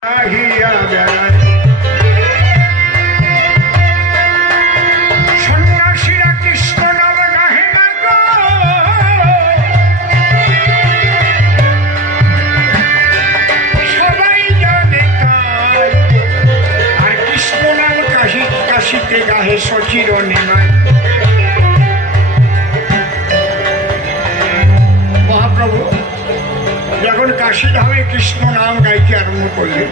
I hear yeah. আরম্ভ করলেন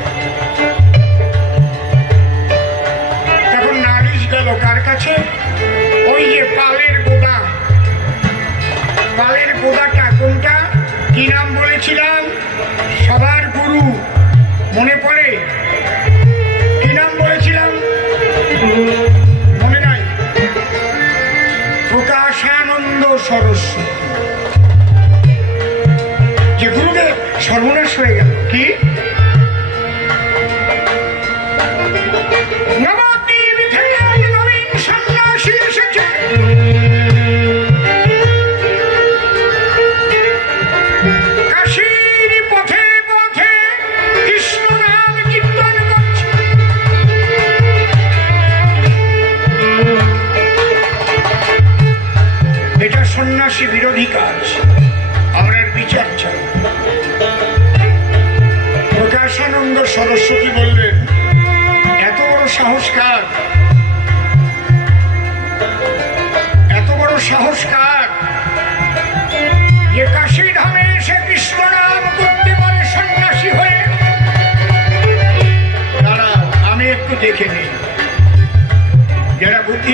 তখন নালিশ গেল কার কাছে?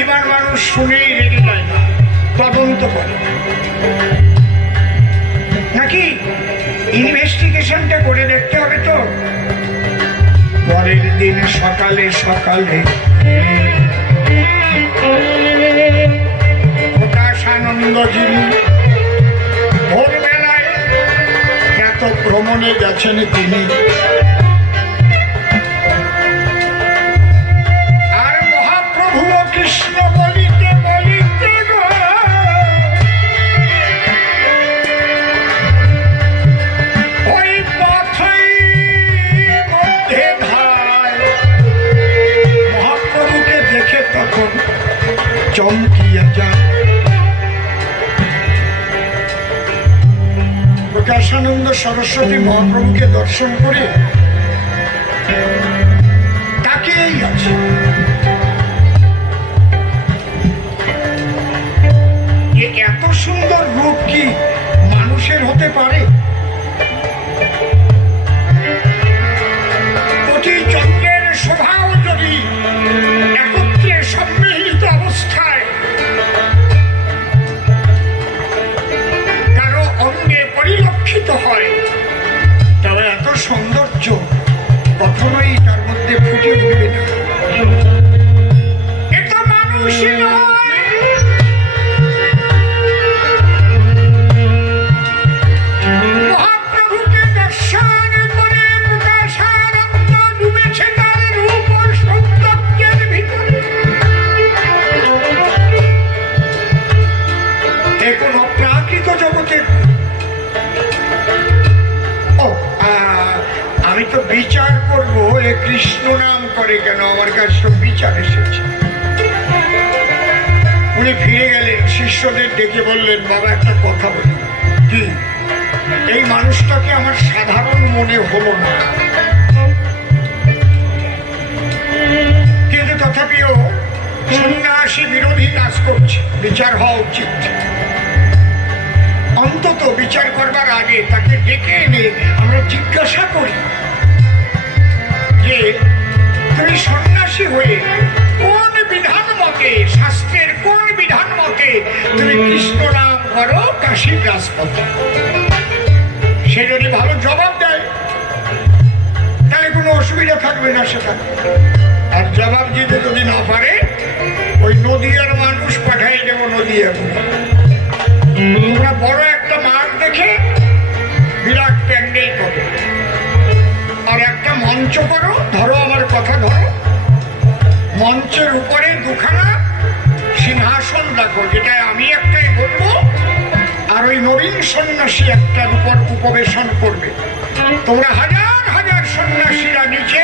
বুদ্ধিমান মানুষ শুনেই রেগে যায়, তদন্ত করে। নাকি ইনভেস্টিগেশনটা করে দেখতে হবে তো? পরের দিন সকালে সকালে ভোরবেলায় এত ভ্রমণে গেছেন তিনি। সরস্বতী মহাপ্রভুকে দর্শন করে তাকেই আছে। এত সুন্দর রূপ কি মানুষের হতে পারে? করে কেন আমার কাছে বিচার এসেছে উনি ফিরে গেলেন, শিষ্যদের ডেকে বললেন, বাবা, একটা কথা বলি। কি? এই মানুষটাকে আমার সাধারণ মনে হলো না। কিন্তু তথাপিও সন্ন্যাসী বিরোধী কাজ করছে। বিচার হওয়া উচিত। অন্তত বিচার করবার আগে তাকে ডেকে এনে আমরা জিজ্ঞাসা করি যে তুমি সন্ন্যাসী হয়ে কোন বিধান মতে শাস্ত্রের কোন বিধান মতে তুমি কৃষ্ণ নাম করো কাশীর রাজপথে সে যদি ভালো জবাব দেয়, তাহলে কোনো অসুবিধা থাকবে না সেটা। আর জবাব দিতে যদি না পারে, ওই নদীয়ার মানুষ পাঠাই দেবো নদীয়া তোমরা বড় একটা মাঠ দেখে মঞ্চ করো, ধরো আমার কথা ধরো। মঞ্চের উপরে দুখানা সিংহাসন রাখো যেটা আমি একটাই বলব, আর ওই নবীন সন্ন্যাসী একটার উপর উপবেশন করবে। তোমরা হাজার হাজার সন্ন্যাসীরা নিচে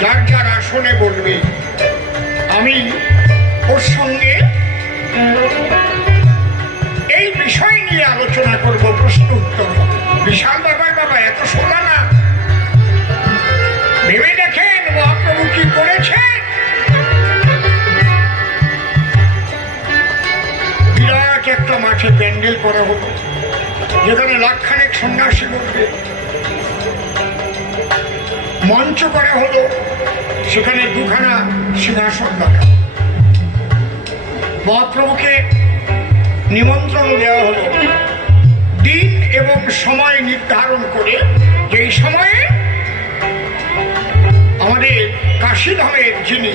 যার যার আসনে বলবে আমি ওর সঙ্গে এই বিষয় নিয়ে আলোচনা করব, প্রশ্ন উত্তর বিশাল ব্যাপার, বাবা, এত শোনা না। মাঠে প্যান্ডেল করা হলো যেখানে লাখখানেক সন্ন্যাসী বলবে মঞ্চ করা হলো, সেখানে দুখানা সিংহাসন রাখা। মহাপ্রভুকে নিমন্ত্রণ দেওয়া হলো। দিন এবং সময় নির্ধারণ করে যে এই সময়ে আমাদের কাশীধামের যিনি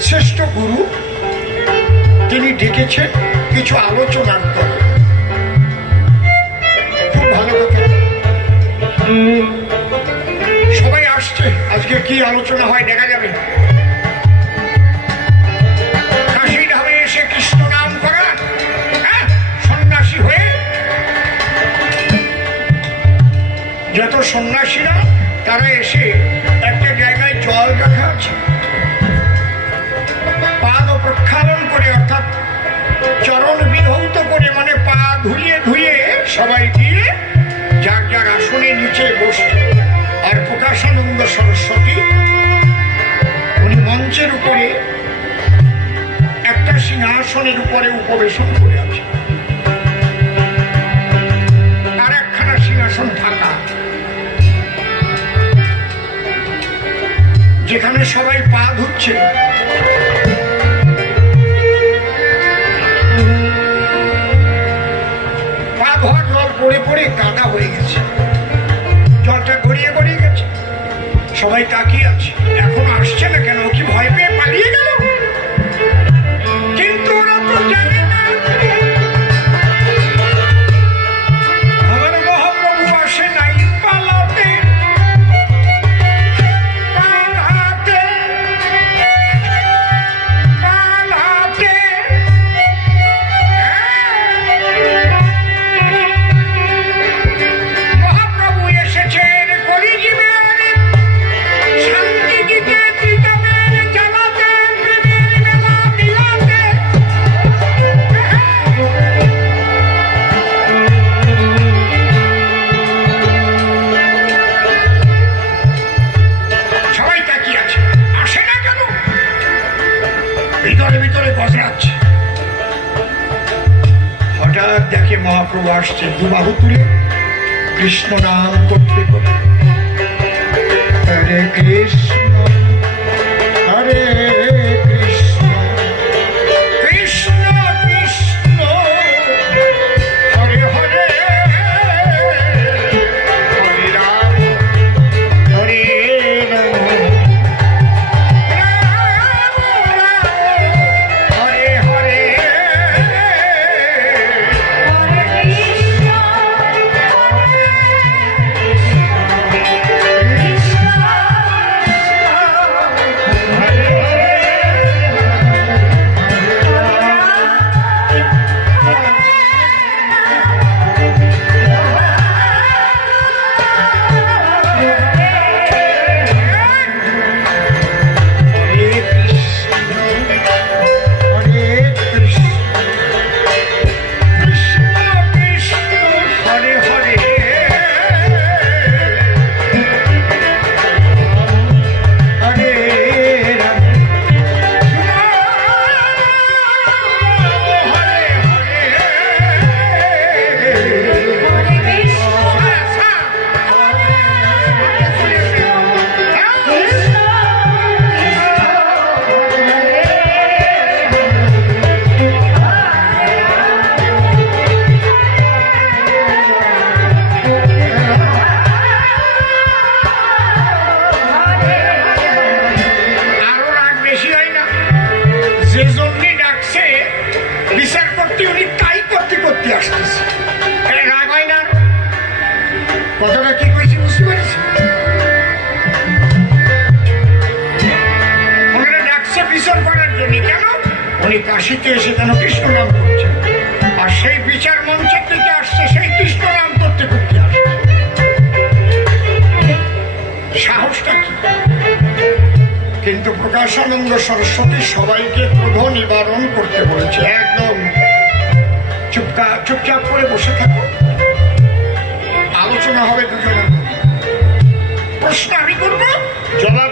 শ্রেষ্ঠ গুরু, তিনি ডেকেছেন। কিছু আলোচনার খুব ভালো কথা। সবাই আসছে। আজকে কি আলোচনা হয় দেখা যাবে। এসে করা হ্যাঁ, সন্ন্যাসী হয়ে যত সন্ন্যাসীরা সিংহাসনের উপরে উপবেশন করে আছে। আর একখানা সিংহাসন থাকা যেখানে সবাই পা ধুচ্ছে। পা ধোয়ার জল পড়ে পড়ে কাদা হয়ে গেছে। জলটা গড়িয়ে গড়িয়ে গেছে। সবাই তাকিয়ে আছে। এখন আসছে না কেন? কি ভয় পেয়ে পালিয়ে গেল? কৃষ্ণ নাম করতে করতে কৃষ্ণ। উনি কাশিতে এসে কেন কৃষ্ণ নাম করছে। আর সেই বিচার মঞ্চের থেকে আসছে, সেই কৃষ্ণ নাম করতে করতে সাহসটা কি? কিন্তু প্রকাশানন্দ সরস্বতী সবাইকে ক্রোধ নিবারণ করতে বলেছে। একদম চুপকা চুপচাপ করে বসে থাকো। আলোচনা হবে দুজনের প্রশ্ন আমি করব? জবাব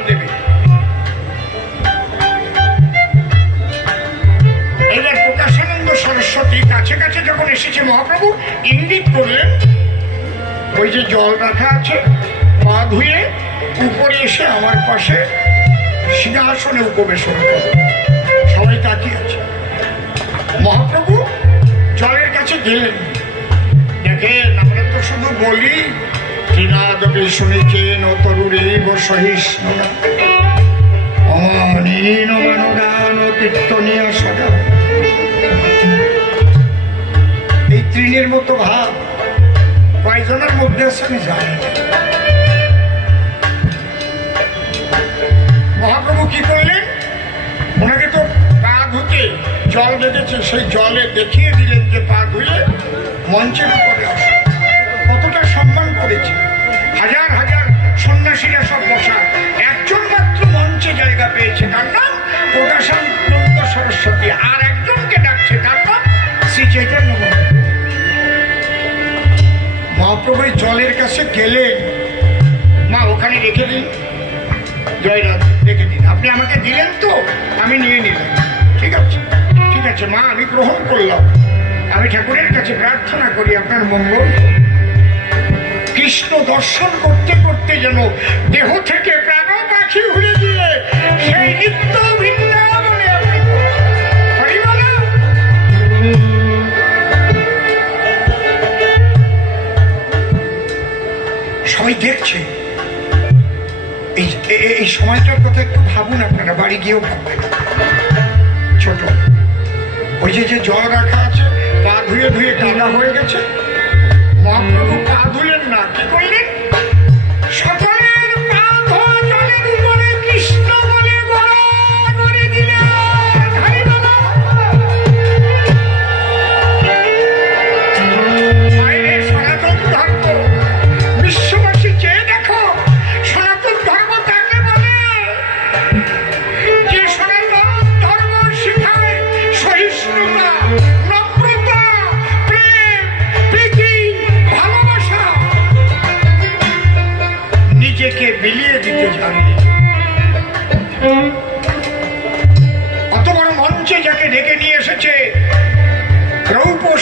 যখন এসেছে মহাপ্রভু, ইঙ্গিত করলেন, ওই যে জল রাখা আছে, পা ধুয়ে উপরে এসে আমার পাশে সিংহাসনে উপবেশন সবাই তাকিয়ে আছে। মহাপ্রভু জলের কাছে গেলেন। দেখেন, আমরা তো শুধু বলি তৃণাদবি শুনেছেন ও তরুরেব অনীন মনোদান কীর্তনিয়া সদা। তৃণের মতো ভাব কয়জনের মধ্যে আমি জানি মহাপ্রভু কি করলেন? ওনাকে তো পা ধুতে জল বেঁধেছে, সেই জলে দেখিয়ে দিলেন যে পা ধুয়ে মঞ্চের উপরে কতটা সম্মান করেছে। হাজার হাজার সন্ন্যাসীরা সব বসা একজন মাত্র মঞ্চে জায়গা পেয়েছে। তার নাম প্রকাশানন্দ সরস্বতী। আর একজনকে মহাপ্রভু জলের কাছে গেলেন। মা, ওখানে রেখে দিন। জয়রাত রেখে দিন। আপনি আমাকে দিলেন তো, আমি নিয়ে নিলাম। ঠিক আছে? ঠিক আছে, মা, আমি গ্রহণ করলাম। আমি ঠাকুরের কাছে প্রার্থনা করি আপনার মঙ্গল। কৃষ্ণ দর্শন করতে করতে যেন দেহ থেকে প্রাণ পাখি উড়ে দিয়ে সেই নিত্য সবাই দেখছে। এই এই সময়টার কথা একটু ভাবুন আপনারা, বাড়ি গিয়েও ভাববেন। ছোট। ওই যে যে জল রাখা আছে, পা ধুয়ে ধুয়ে কাদা হয়ে গেছে। মহাপ্রভু পা ধুলেন না, কি করলেন?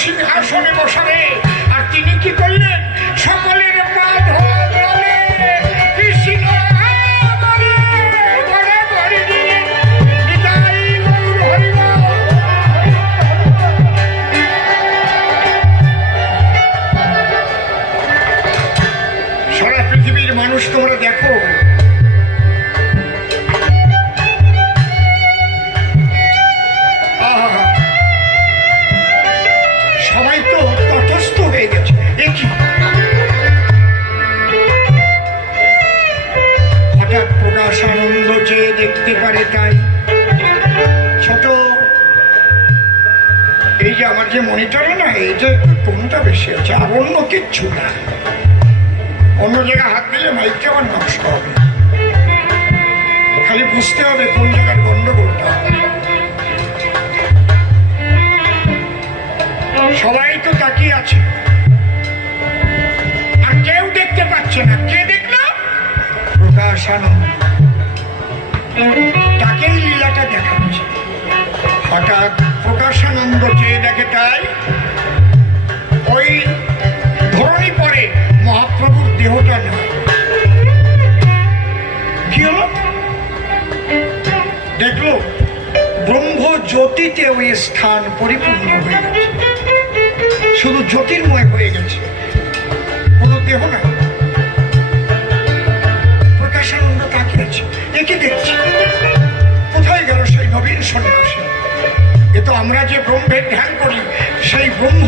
সিংহাসনে বসাবে। আমার যে মনিটরে না এইটা একটু টোনটা বেশি আছে, আর অন্য কিচ্ছু না। অন্য জায়গায় হাত দিলে মাইকটা আবার নষ্ট হবে। খালি বুঝতে হবে কোন জায়গার গন্ডগোলটা সবাই তো তাকিয়ে আছে। আর কেউ দেখতে পাচ্ছে না। কে দেখল? প্রকাশ আনন্দ। তাকেই লীলাটা দেখাচ্ছে। হঠাৎ দেখল জ্যোতিতে ওই স্থান পরিপূর্ণ হয়ে গেছে। শুধু জ্যোতির্ময় হয়ে গেছে। কোনো দেহ না আমরা যে ব্রহ্মের ধ্যান করি সেই ব্রহ্ম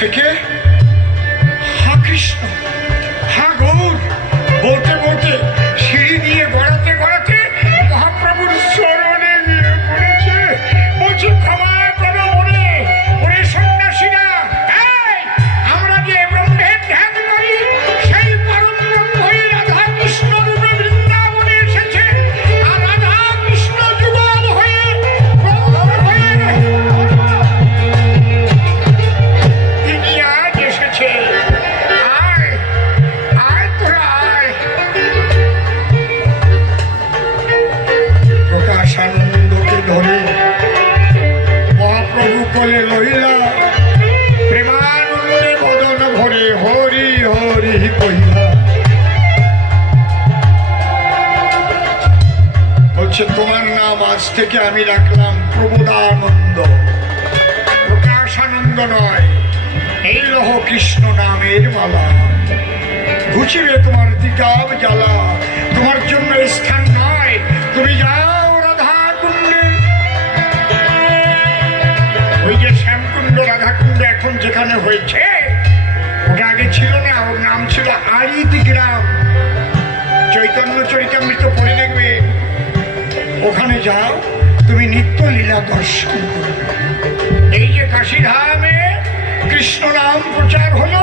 Take care. আমি রাখলাম প্রবোদানন্দ প্রকাশানন্দ নয়, এই লহ কৃষ্ণ নামের মালা। ঘুচিবে তোমার দিকাব জ্বালা, তোমার জন্য স্থান নয়, তুমি যাও রাধা কুণ্ডে ওই যে শ্যামকুণ্ড রাধা কুণ্ড এখন যেখানে হয়েছে, ওটা আগে ছিল না, ওর নাম ছিল আরিত গ্রাম। চৈতন্য চরিতামৃত পড়ে দেখবে। ওখানে যাও। তুমি নিত্য লীলা দর্শন করবে। এই যে কাশিধামে কৃষ্ণ নাম প্রচার হলো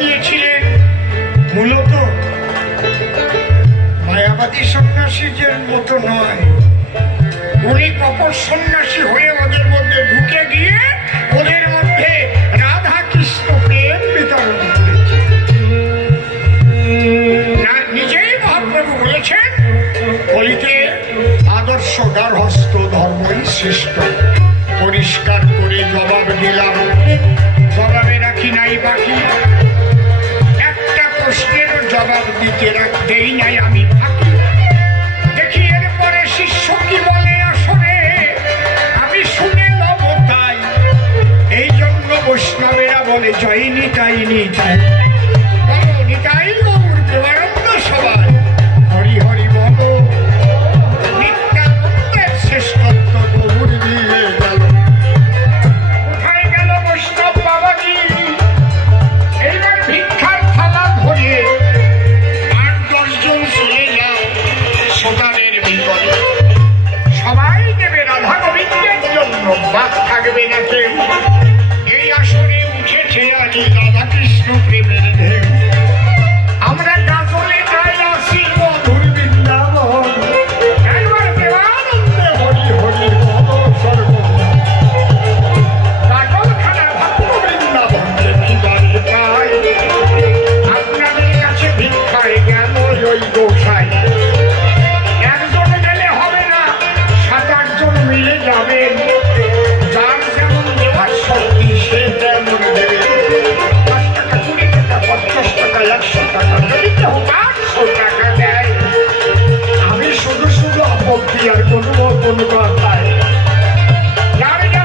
নিয়েছিলেন, মূলত সন্ন্যাসীদের মতো নয়, উনি কপর সন্ন্যাসী হয়ে বৈশিষ্ট্য পরিষ্কার করে জবাব দিলাম। জবাবে রাখি নাই বাকি। একটা প্রশ্নেরও জবাব দিতে রাখতেই নাই আমি ফাঁকি। দেখি এরপরে শিষ্য কি বলে আসলে আমি শুনে নব তাই। এই জন্য বৈষ্ণবেরা বলে, জয়নি তাই নি তাই।